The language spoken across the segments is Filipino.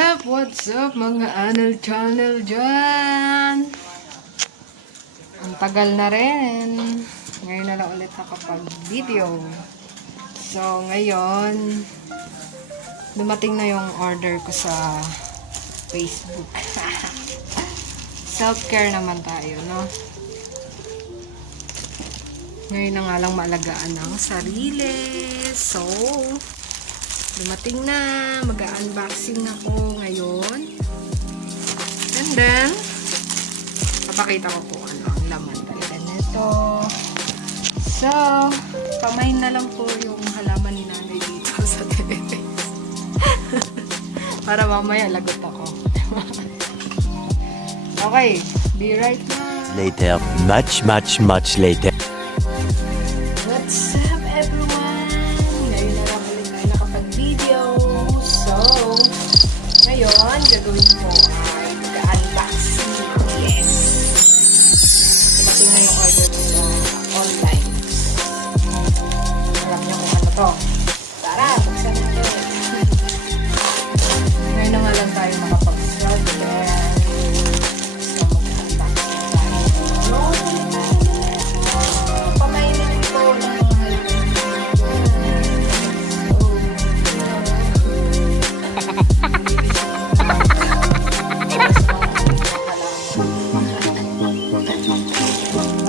up? What's up mga Anal Channel dyan? Ang tagal na rin. Ngayon na lang ulit nakapag-video. So, ngayon, dumating na yung order ko sa Facebook. Self-care naman tayo, no? Ngayon na nga lang maalagaan ang sarili. So, dumating na. Mag-unboxing ako ngayon. And then, papakita ko kung ano ang laman talaga nito. So, pamain na lang po yung halaman ni nanay dito sa TV. Para mamaya lagot ako. Okay, be right back. Later, much later. What's up everyone? Ngayon na lang ulit tayo nakapag-video. So, ngayon, gagawin ko ay mag-unboxing. Yes! Dumating na yung order ko sa online. Alam niyo kung ano to. Tara, buksan natin. Ngayon na nga lang tayo makapag-start. So, mag-unboxing tayo. No! Pamainin ko ng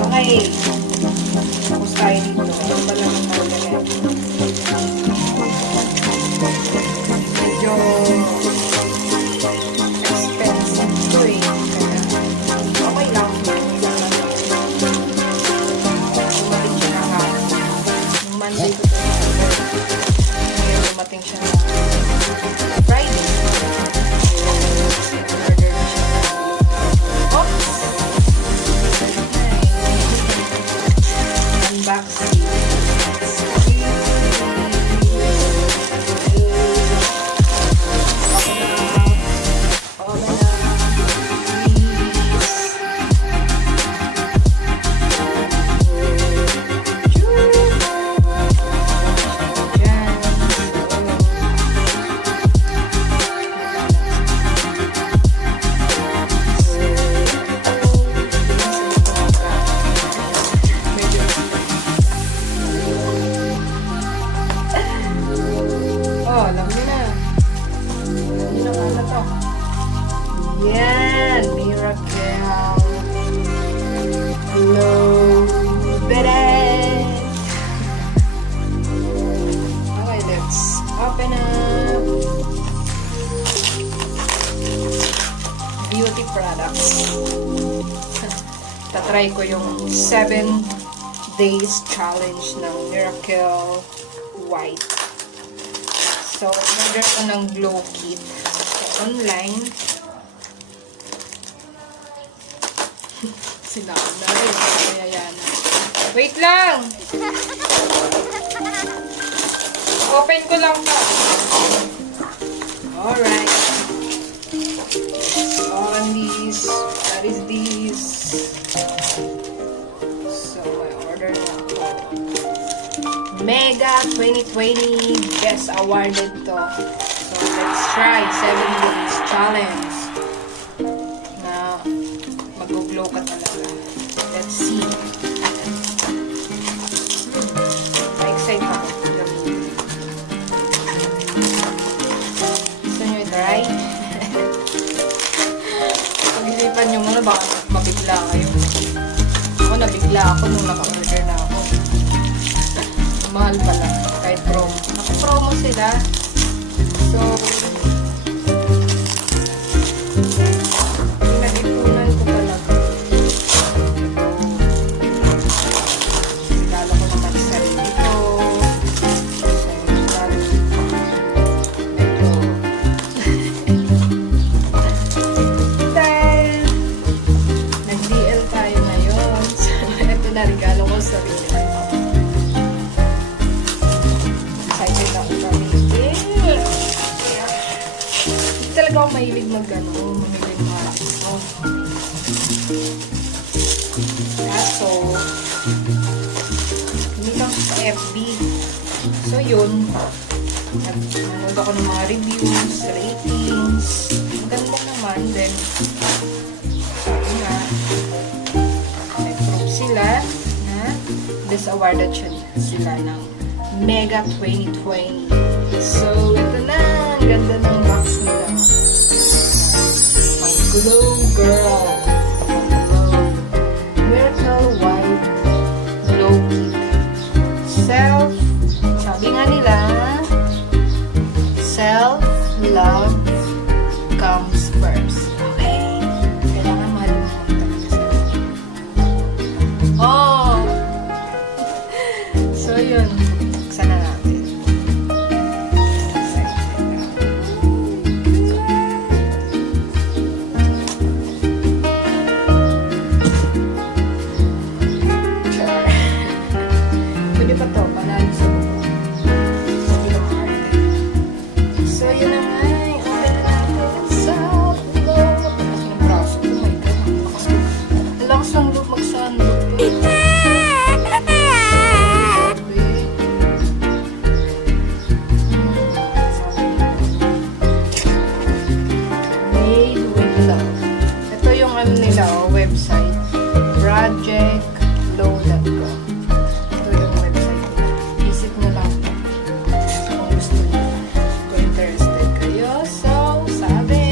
okay. Tapos tayo dito. Ito ba lang ang talaga? Medyo expensive to eh. Kaya okay lang. Dumating siya na nga. Nung Monday ko ito na-order. Ngayon dumating siya na Friday. Order na siya. Oops! Unboxing. Oh, alam niyo na. Alam niyo na ano to. Yan! Miracle. Hello, baby! Okay, let's open up. Beauty products. Tatry ko yung 7 days challenge ng Miracle White. So, order ko ng glow kit sa online. Sila na rin. Kaya yan. Wait lang! Open ko lang pa. Alright. On this. That is this. So, I order na ako. Mega 2020 Best Awarded to. So, let's try 7 days challenge. Na mag-glow ka talaga. Let's see. Na-excite ako. Gusto nyo i-try? Pag-isipan nyo muna, baka mabigla kayo. Ako nabigla ako nung naka-order na ako. Mahal pala, kahit promo. Naka-promo sila. So, pinag-ipunan ko talaga. Lalo ko naman sa sarili ko. Dahil nag-DL tayo ngayon. So, ito na regalo ko sa sarili ko. Talaga ako mahilig mahilig ito. Kaso, hindi lang sa FB. So, yun. Nanood ako ng mga reviews, ratings. Ang ganda naman. Then, sabi nga, may proof sila na this awarded sila ng Mega 2020. So, ito na. Ang ganda ng box nila. Pang Glow Girl. Miracle White Glow Kit. Sabi nga nila, self-love comes first. Okay. Kailangan mahalin mo talaga sila. Oh! So, yun. Buksan na natin. Sure. Pwede pa to. Panalo sa so, yun na nga. Open na natin. Self-love. Tapos yung braso. Oh my God. Ang lakas ng loob mag-sunlook. Made with love. Ito yung ano nila, website. projectglow.com. Ito yung website nila. Visit nyo lang po. Kung gusto nyo. Kung interested kayo. So, sabi.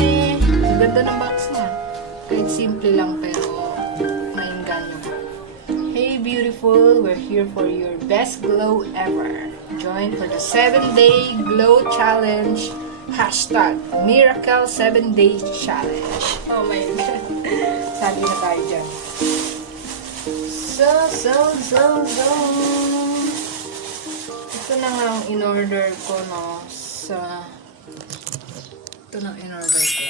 Ang ganda ng box na. Kahit simple lang pero maingganyo. Hey beautiful, we're here for your best glow ever. Join for the 7-day glow challenge. Hashtag Miracle 7 Days Challenge. Oh my God. Sabi na tayo dyan. So. Ito na nga ang in-order ko, no? Ito na ang in-order ko.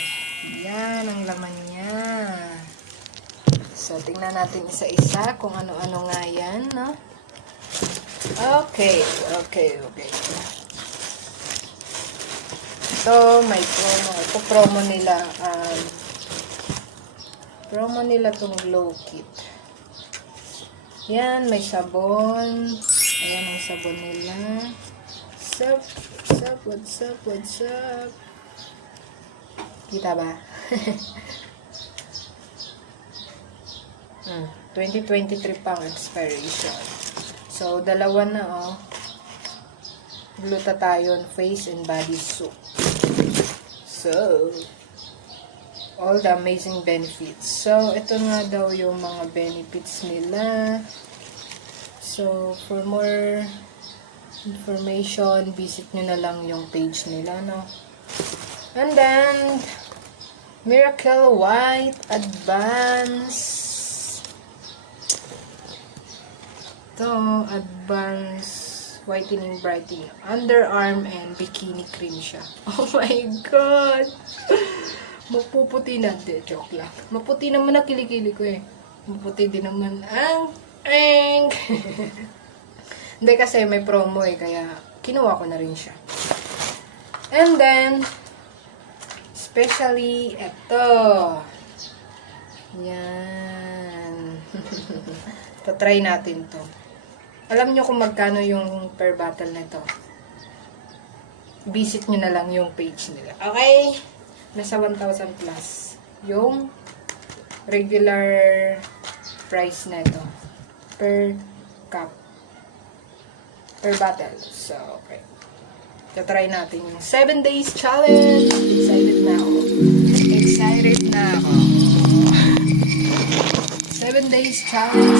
Yan ang laman niya. So, tingnan natin isa-isa kung ano-ano nga yan, no? Okay. Ito, may promo. Ito, promo nila tong glow kit. Yan, may sabon. Ayan ang sabon nila. What's up? Kita ba? 2023 pang expiration. So, dalawa na, oh. Glutathione face and body soap. So, all the amazing benefits. So, ito nga daw yung mga benefits nila. So, for more information, visit nyo na lang yung page nila, no? And then, Miracle White Advance. Ito, Advance Whitening Brightening. Underarm and bikini cream siya. Oh my God! Mapuputi na. Joke lang. Maputi naman na kilikili ko eh. Maputi din naman ang Hindi kasi may promo eh. Kaya kinuha ko na rin siya. And then, especially ito. Yan. Try natin to. Alam nyo kung magkano yung per bottle na to. Visit nyo na lang yung page nila. Okay? Nasa 1,000 plus. Yung regular price na ito. Per cup. Per bottle. So, okay. Try natin yung 7 days challenge. Excited na ako. 7 days challenge.